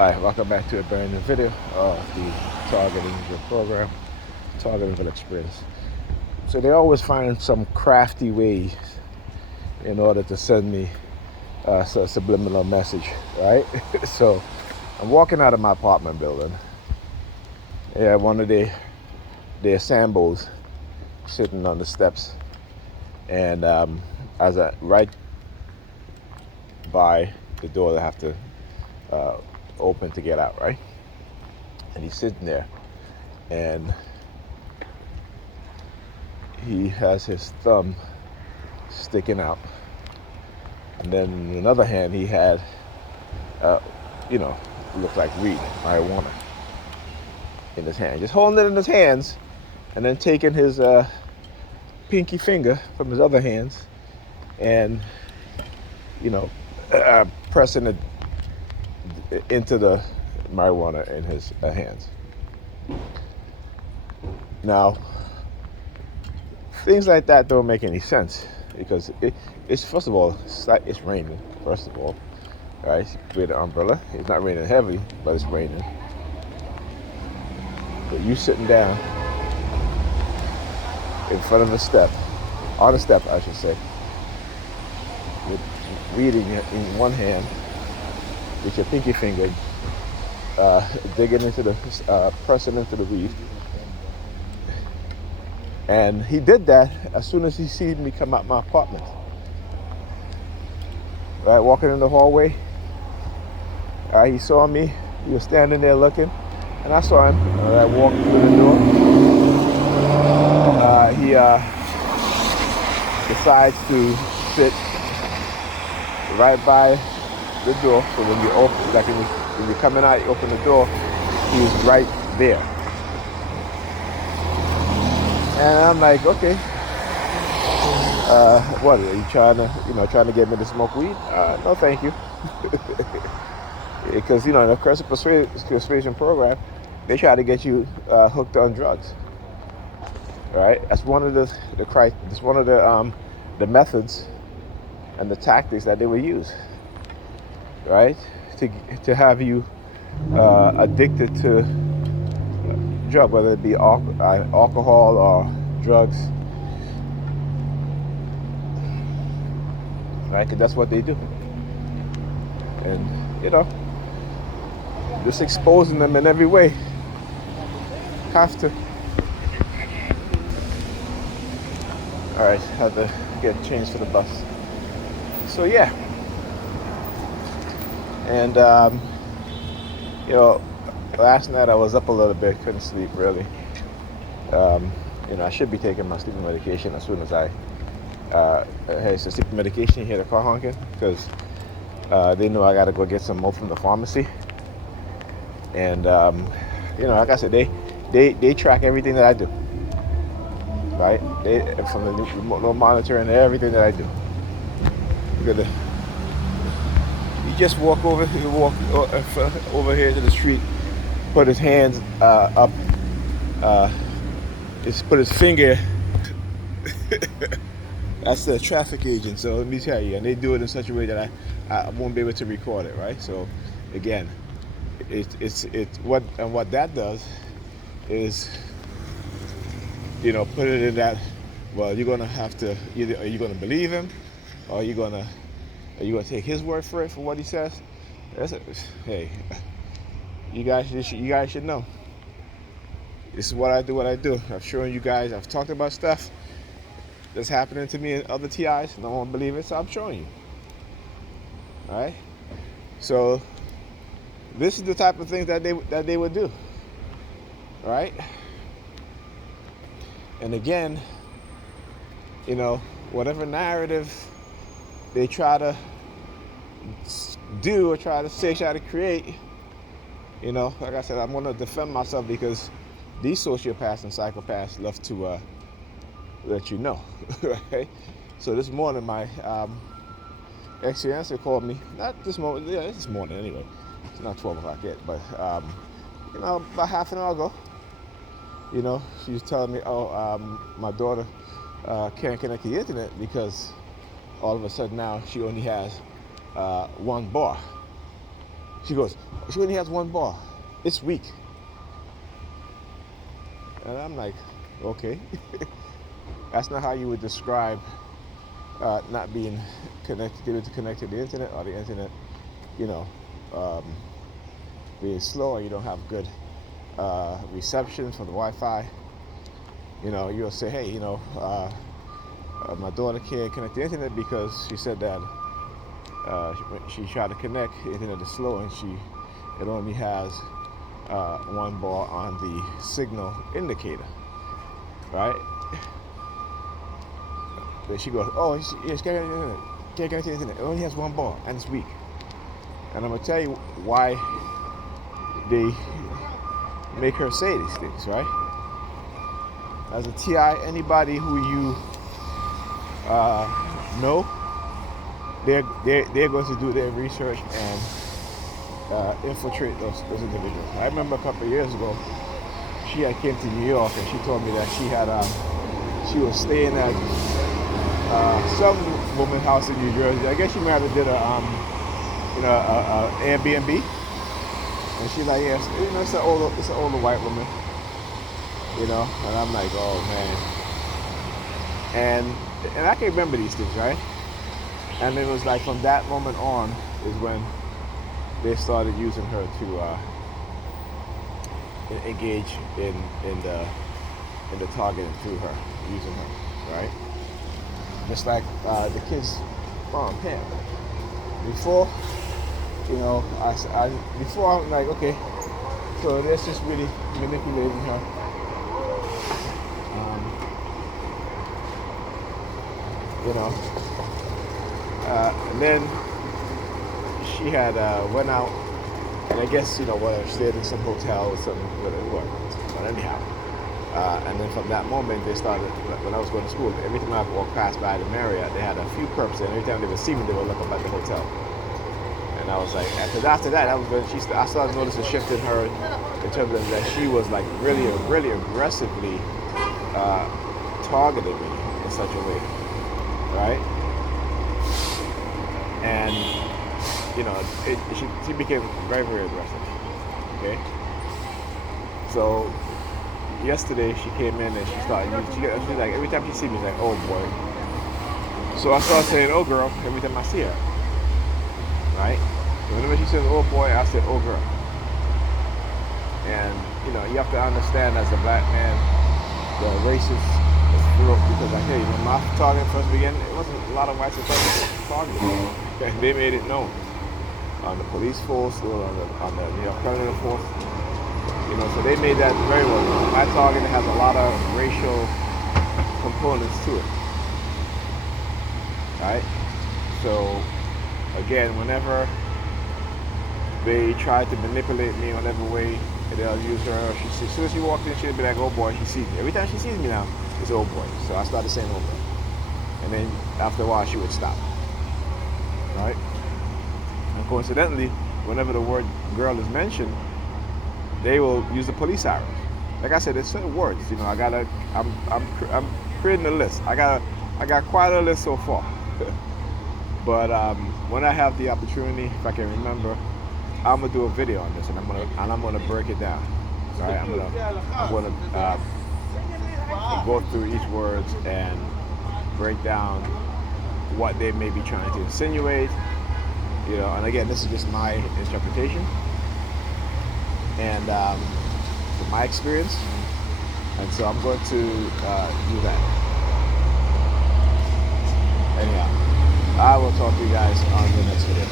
Hi, welcome back to a brand new video of the Target Angel program, Target Angel Experience. So they always find some crafty ways in order to send me a subliminal message, right? So I'm walking out of my apartment building. Yeah, one of their Sambos sitting on the steps, and as I right by the door, I have to uh, open to get out, right? And he's sitting there, and he has his thumb sticking out, and then in another hand he had, uh, you know, looked like weed, marijuana, in his hand, just holding it in his hands, and then taking his pinky finger from his other hands, and pressing it into the marijuana in his hands. Now, things like that don't make any sense because it's first of all, it's raining. First of all, right? With an umbrella, it's not raining heavy, but it's raining. But you sitting down in front of the step, on the step, I should say, with weed in one hand, with your pinky finger digging into the, pressing into the weed. And he did that as soon as he seen me come out my apartment. Right, walking in the hallway, he saw me. He was standing there looking, and I saw him. I walked through the door. He decides to sit right by the door. So when you open, like when you're coming out, you open the door. He's right there. And I'm like, okay, what are you trying to get me to smoke weed? No, thank you. Because in the aggressive persuasion program, they try to get you hooked on drugs. Right? That's one of that's one of the methods and the tactics that they will use. Right? To have you addicted to drug, whether it be alcohol or drugs, right? Because that's what they do, and just exposing them in every way. Have to. All right, have to get changed for the bus. So yeah, and last night I was up a little bit, couldn't sleep really. I should be taking my sleeping medication as soon as I had some sleeping medication here, the car honking, because they know I got to go get some more from the pharmacy. And like I said, they track everything that I do, right? From the remote monitoring and everything that I do. You just walk over here to the street, put his hands up, just put his finger. That's the traffic agent. So let me tell you, and they do it in such a way that I won't be able to record it, right? So again, what that does is, put it in that. Well, you're gonna have to either, are you gonna believe him, or are you gonna take his word for it for what he says? Hey, you guys should know. This is what I do. I've shown you guys. I've talked about stuff that's happening to me in other TIs. No one believe it, so I'm showing you. All right. So this is the type of things that they would do. All right. And again, whatever narrative they try to do or try to create, like I said, I'm going to defend myself because these sociopaths and psychopaths love to let you know, right? So this morning, my ex-fiance called me. Not this morning, yeah, it's this morning anyway. It's not 12 o'clock yet, but about half an hour ago, she was telling me, my daughter can't connect to the internet because all of a sudden now she only has one bar. She goes, she only has one bar. It's weak. And I'm like, okay. That's not how you would describe not being able to connect to the internet, or the internet, you know, um, being slow, or you don't have good reception for the Wi-Fi. You know, you'll say, hey, my daughter can't connect to the internet because she said that she tried to connect, the internet is slow, and it only has one bar on the signal indicator, right? Then she goes, oh, yes, can't connect to the internet. It only has one bar, and it's weak. And I'm gonna tell you why they make her say these things, right? As a TI, anybody who you know, they're going to do their research and infiltrate those individuals. I remember a couple of years ago, she had came to New York and she told me that she was staying at some woman's house in New Jersey. I guess she might have did a Airbnb. And she's like, yes, it's an older white woman, and I'm like, oh man. And I can remember these things, right? And it was like from that moment on is when they started using her to engage in the targeting through her, using her, right? Just like the kid's mom, Pam. Before, before I'm like, okay, so that's just really manipulating her. And then she had went out, and I guess stayed in some hotel or something, whatever. But anyhow, and then from that moment they started. When I was going to school, every time I walked past by the Marriott, they had a few perps, and every time they would see me, they would look up at the hotel. And I was like, because after that, I started noticing a shift in her in terms of that she was like really aggressively targeting me in such a way, right? And she became very aggressive. Okay. So yesterday she came in and she started. She's like, every time she sees me, she's like, oh boy. So I started saying, oh girl, every time I see her. Right? So whenever she says, oh boy, I said, oh girl. And you have to understand, as a black man, the racist is full, because I tell you, when my targeting first began, it wasn't a lot of whites that targeting. They made it known on the police force or on the New York criminal force. So they made that very well known. My targeting has a lot of racial components to it. Right? So again, whenever they try to manipulate me in whatever way, they'll use her. As soon as she walked in, she'll be like, oh boy, she sees me. Every time she sees me now, it's oh boy. So I started saying oh boy. And then after a while, she would stop. Right? And coincidentally, whenever the word girl is mentioned, they will use the police sirens. Like I said, there's certain words. I'm creating a list. I got quite a list so far. But when I have the opportunity, if I can remember, I'm gonna do a video on this, and I'm gonna break it down. Right? I'm gonna go through each word and break down what they may be trying to insinuate. And again, this is just my interpretation and from my experience, and so I'm going to do that. Anyhow, I will talk to you guys on the next video.